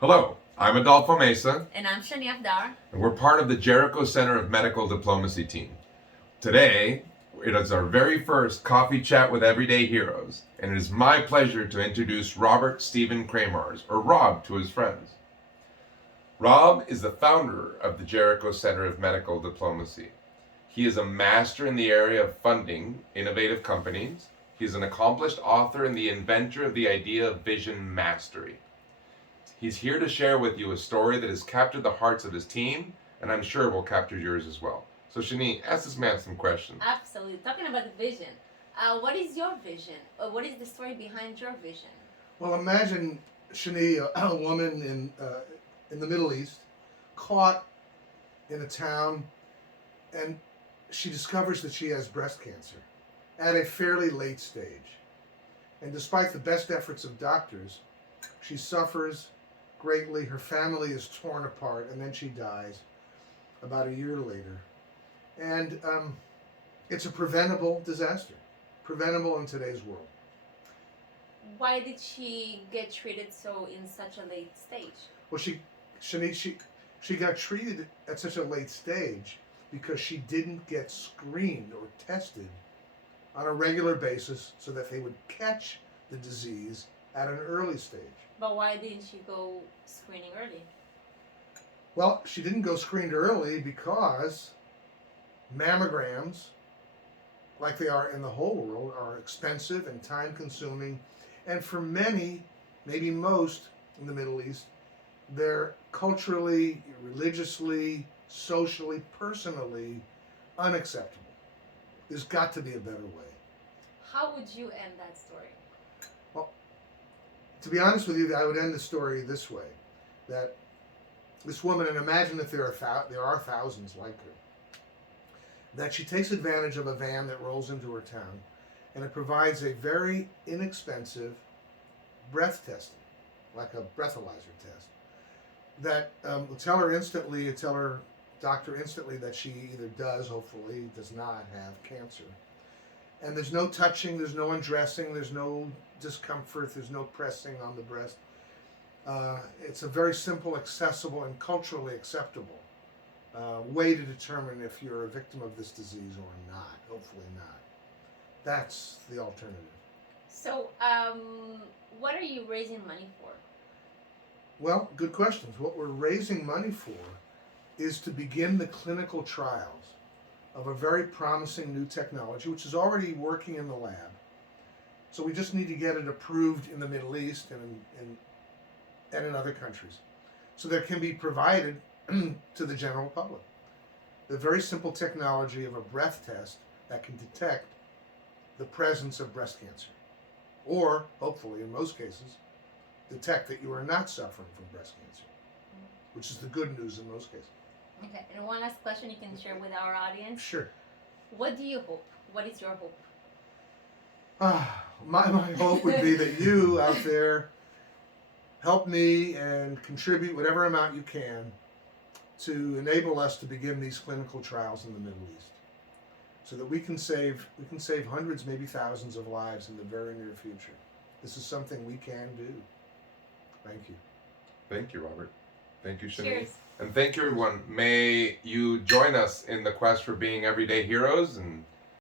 Hello, I'm Adolfo Mesa, And I'm Shani Dar. and we're part of the Jericho Center of Medical Diplomacy team. Today, it is our very first coffee chat with Everyday Heroes, and it is my pleasure to introduce Robert Stephen Kramars, or Rob to his friends. Rob is the founder of the Jericho Center of Medical Diplomacy. He is a master in the area of funding innovative companies. He is an accomplished author and the inventor of the idea of vision mastery. He's here to share with you a story that has captured the hearts of his team, and I'm sure will capture yours as well. So Shani, ask this man some questions. Absolutely. Talking about the vision. What is your vision? Or what is the story behind your vision? Well, imagine Shani, a woman in the Middle East, caught in a town, and she discovers that she has breast cancer at a fairly late stage. And despite the best efforts of doctors, she suffers greatly. Her family is torn apart, and then she dies about a year later. And it's a preventable disaster, preventable in today's world. Why did she get treated so in such a late stage? Well, she got treated at such a late stage because she didn't get screened or tested on a regular basis so that they would catch the disease at an early stage. But why didn't she go screening early? Well, she didn't go screened early because mammograms, like they are in the whole world, are expensive and time consuming. And for many, maybe most in the Middle East, they're culturally, religiously, socially, personally unacceptable. There's got to be a better way. How would you end that story? Well, to be honest with you, I would end the story this way: that this woman, and imagine that there are thousands like her, that she takes advantage of a van that rolls into her town, and it provides a very inexpensive breath testing, like a breathalyzer test, that will tell her doctor instantly that she either does, hopefully, does not have cancer. And there's no touching, there's no undressing, there's no discomfort, there's no pressing on the breast. It's a very simple, accessible, and culturally acceptable way to determine if you're a victim of this disease or not. Hopefully not. That's the alternative. So, what are you raising money for? Well, good questions. What we're raising money for is to begin the clinical trials of a very promising new technology, which is already working in the lab. So we just need to get it approved in the Middle East and in other countries, so that it can be provided to the general public. The very simple technology of a breath test that can detect the presence of breast cancer, or hopefully, in most cases, detect that you are not suffering from breast cancer, which is the good news in most cases. Okay, and one last question you can share with our audience. Sure. What do you hope? What is your hope? My hope would be that you out there help me and contribute whatever amount you can to enable us to begin these clinical trials in the Middle East, so that we can save hundreds, maybe thousands of lives in the very near future. This is something we can do. Thank you. Thank you, Robert. Thank you, Shani. Cheers. And thank you, everyone. May you join us in the quest for being everyday heroes, and